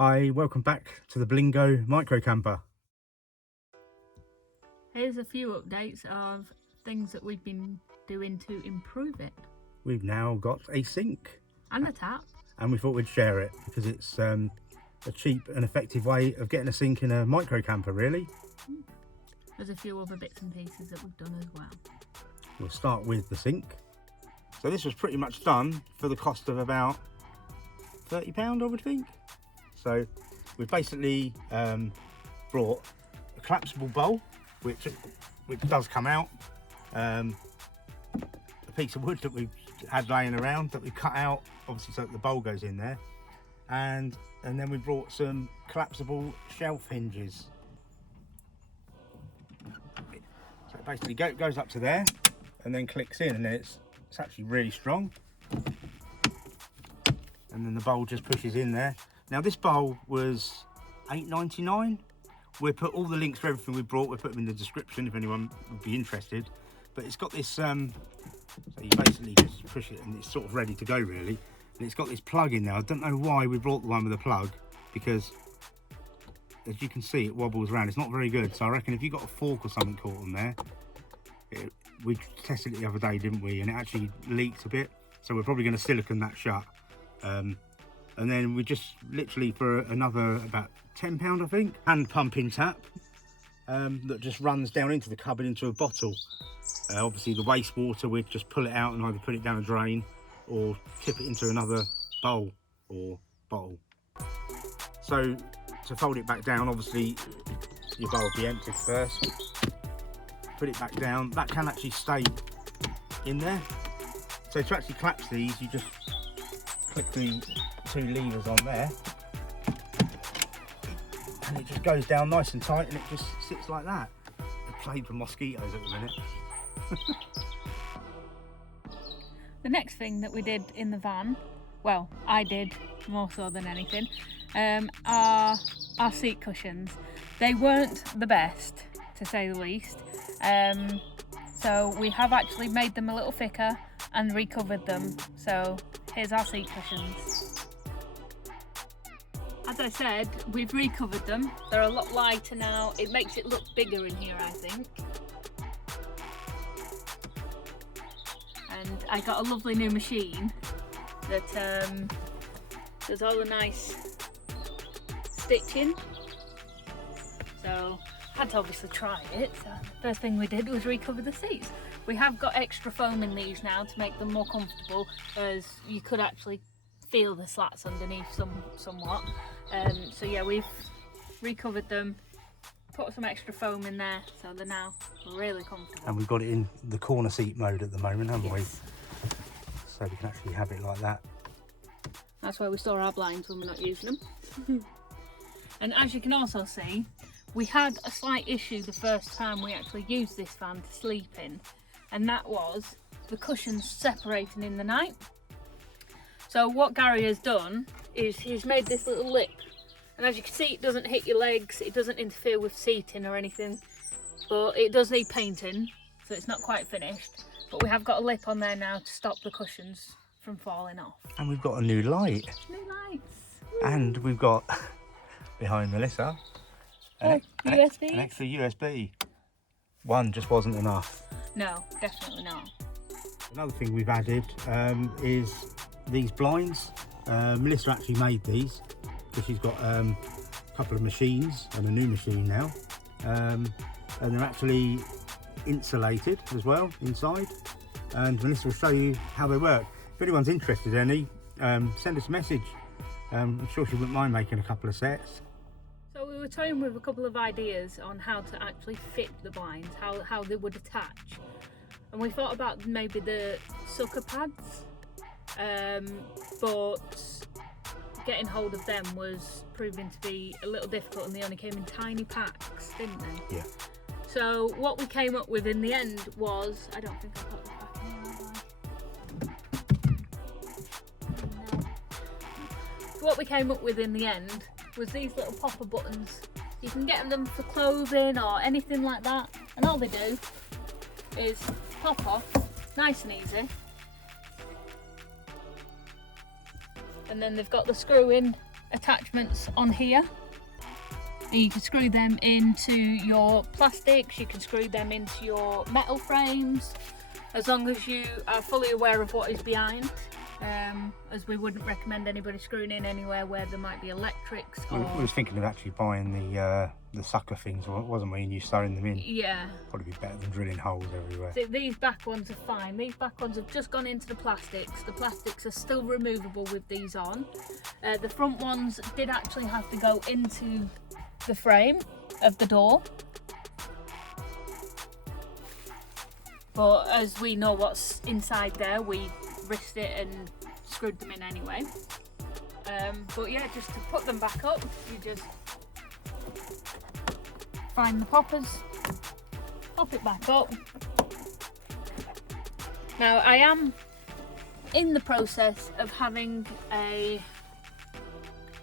Hi, welcome back to the Berlingo micro camper. Here's a few updates of things that we've been doing to improve it. We've now got a sink and a tap, and we thought we'd share it because it's a cheap and effective way of getting a sink in a micro camper, really. There's a few other bits and pieces that we've done as well. We'll start with the sink. So this was pretty much done for the cost of about £30, I would think. So we've basically brought a collapsible bowl, which does come out, a piece of wood that we've had laying around that we cut out, obviously, so that the bowl goes in there, and then we brought some collapsible shelf hinges. So it basically goes up to there and then clicks in, and then it's actually really strong, and then the bowl just pushes in there. Now this bowl was £8.99. We'll put all the links for everything we brought, we'll put them in the description if anyone would be interested. But it's got this, so you basically just push it and it's sort of ready to go, really. And it's got this plug in there. I don't know why we brought the one with the plug, because as you can see, it wobbles around. It's not very good. So I reckon if you got a fork or something caught on there, we tested it the other day, didn't we? And it actually leaked a bit. So we're probably going to silicone that shut. And then we just literally, for another about £10, I think, hand pumping tap that just runs down into the cupboard into a bottle. Obviously the wastewater, we'd just pull it out and either put it down a drain or tip it into another bowl or bottle. So to fold it back down, obviously your bowl will be emptied first. Put it back down. That can actually stay in there. So to actually collapse these, you just click the two levers on there and it just goes down nice and tight, and it just sits like that. They're played with mosquitoes at the minute. The next thing that we did in the van, well, I did more so than anything, are our seat cushions. They weren't the best, to say the least, so we have actually made them a little thicker and recovered them. So here's our seat cushions. As I said, we've recovered them. They're a lot lighter now. It makes it look bigger in here, I think. And I got a lovely new machine that does all the nice stitching. So I had to obviously try it. So the first thing we did was recover the seats. We have got extra foam in these now to make them more comfortable, as you could actually feel the slats underneath somewhat. So yeah, we've recovered them, put some extra foam in there, so they're now really comfortable. And we've got it in the corner seat mode at the moment, haven't we? Yes. So we can actually have it like that. That's where we store our blinds when we're not using them. And as you can also see, we had a slight issue the first time we actually used this van to sleep in, and that was the cushions separating in the night. So what Gary has done is he's made this little lip, and as you can see, it doesn't hit your legs, it doesn't interfere with seating or anything, but it does need painting, so it's not quite finished. But we have got a lip on there now to stop the cushions from falling off. And we've got a new light. New lights. And we've got, behind Melissa, USB. an extra USB. One just wasn't enough. No, definitely not. Another thing we've added is these blinds. Melissa actually made these because she's got a couple of machines and a new machine now, and they're actually insulated as well inside, and Melissa will show you how they work. If anyone's interested in any, send us a message. I'm sure she wouldn't mind making a couple of sets. So we were toying with a couple of ideas on how to actually fit the blinds, how they would attach, and we thought about maybe the sucker pads, but getting hold of them was proving to be a little difficult, and they only came in tiny packs, didn't they? Yeah. So what we came up with in the end was, I don't think I've got the pack in here, have I? No. What we came up with in the end was these little popper buttons. You can get them for clothing or anything like that, and all they do is pop off, nice and easy. And then they've got the screw in attachments on here. You can screw them into your plastics, you can screw them into your metal frames, as long as you are fully aware of what is behind, as we wouldn't recommend anybody screwing in anywhere where there might be electrics. Or... We was thinking of actually buying the sucker things, wasn't we, and you sewing them in. Yeah. Probably be better than drilling holes everywhere. So these back ones are fine. These back ones have just gone into the plastics. The plastics are still removable with these on. The front ones did actually have to go into the frame of the door, but as we know what's inside there, we risked it and screwed them in anyway. But yeah, just to put them back up, you just find the poppers, pop it back up. Now I am in the process of having a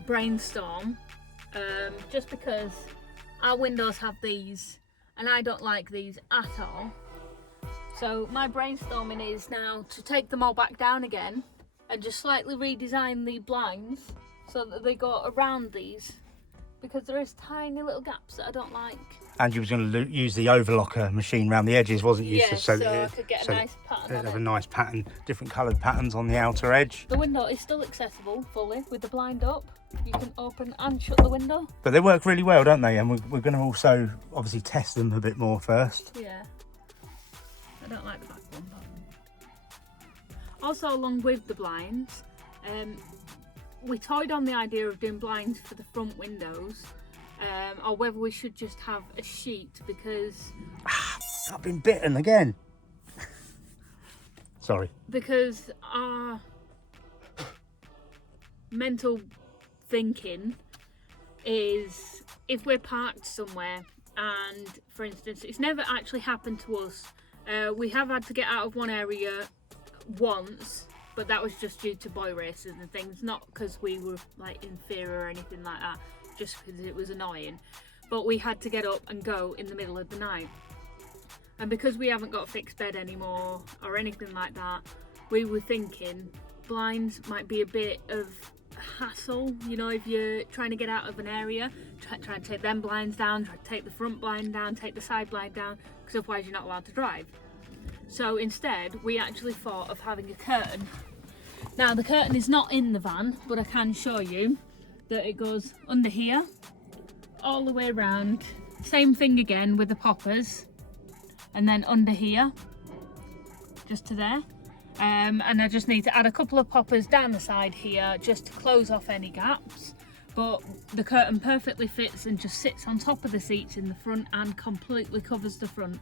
brainstorm, just because our windows have these and I don't like these at all. So my brainstorming is now to take them all back down again and just slightly redesign the blinds so that they go around these, because there is tiny little gaps that I don't like. And you was going to use the overlocker machine around the edges, wasn't you? Yeah, so I could get a nice pattern on it. Have a nice pattern, different coloured patterns on the outer edge. The window is still accessible fully with the blind up. You can open and shut the window. But they work really well, don't they? And we're going to also obviously test them a bit more first. Yeah. I don't like the back one, but... Also, along with the blinds, we toyed on the idea of doing blinds for the front windows, or whether we should just have a sheet, because... I've been bitten again. Sorry. Because our mental thinking is, if we're parked somewhere and, for instance, it's never actually happened to us. We have had to get out of one area once, but that was just due to boy races and things, not because we were like in fear or anything like that, just because it was annoying. But we had to get up and go in the middle of the night. And because we haven't got a fixed bed anymore or anything like that, we were thinking blinds might be a bit of a hassle, you know, if you're trying to get out of an area, try and take them blinds down, try to take the front blind down, take the side blind down, because otherwise you're not allowed to drive. So instead, we actually thought of having a curtain. Now the curtain is not in the van, but I can show you that it goes under here, all the way around. Same thing again with the poppers, and then under here, just to there. And I just need to add a couple of poppers down the side here just to close off any gaps. But the curtain perfectly fits and just sits on top of the seats in the front and completely covers the front.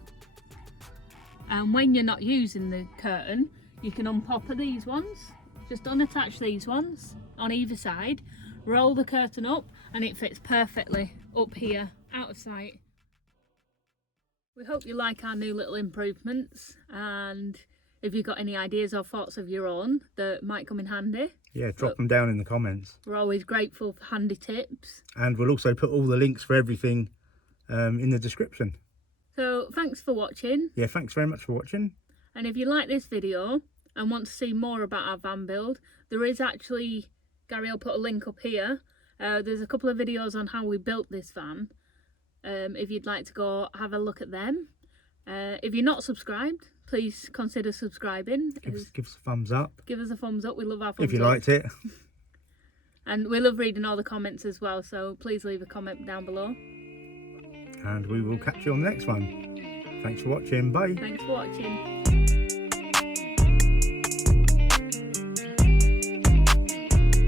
And when you're not using the curtain, you can unpopper these ones, just unattach these ones on either side, roll the curtain up, and it fits perfectly up here, out of sight. We hope you like our new little improvements, and if you've got any ideas or thoughts of your own that might come in handy, yeah, drop them down in the comments. We're always grateful for handy tips. And we'll also put all the links for everything in the description. So thanks for watching. Yeah, thanks very much for watching. And if you like this video and want to see more about our van build, there is actually, Gary will put a link up here. There's a couple of videos on how we built this van. If you'd like to go have a look at them. If you're not subscribed, please consider subscribing. Give us a thumbs up. Give us a thumbs up. We love our thumbs up. If you liked it. And we love reading all the comments as well, so please leave a comment down below. And we will catch you on the next one. Thanks for watching. Bye. Thanks for watching.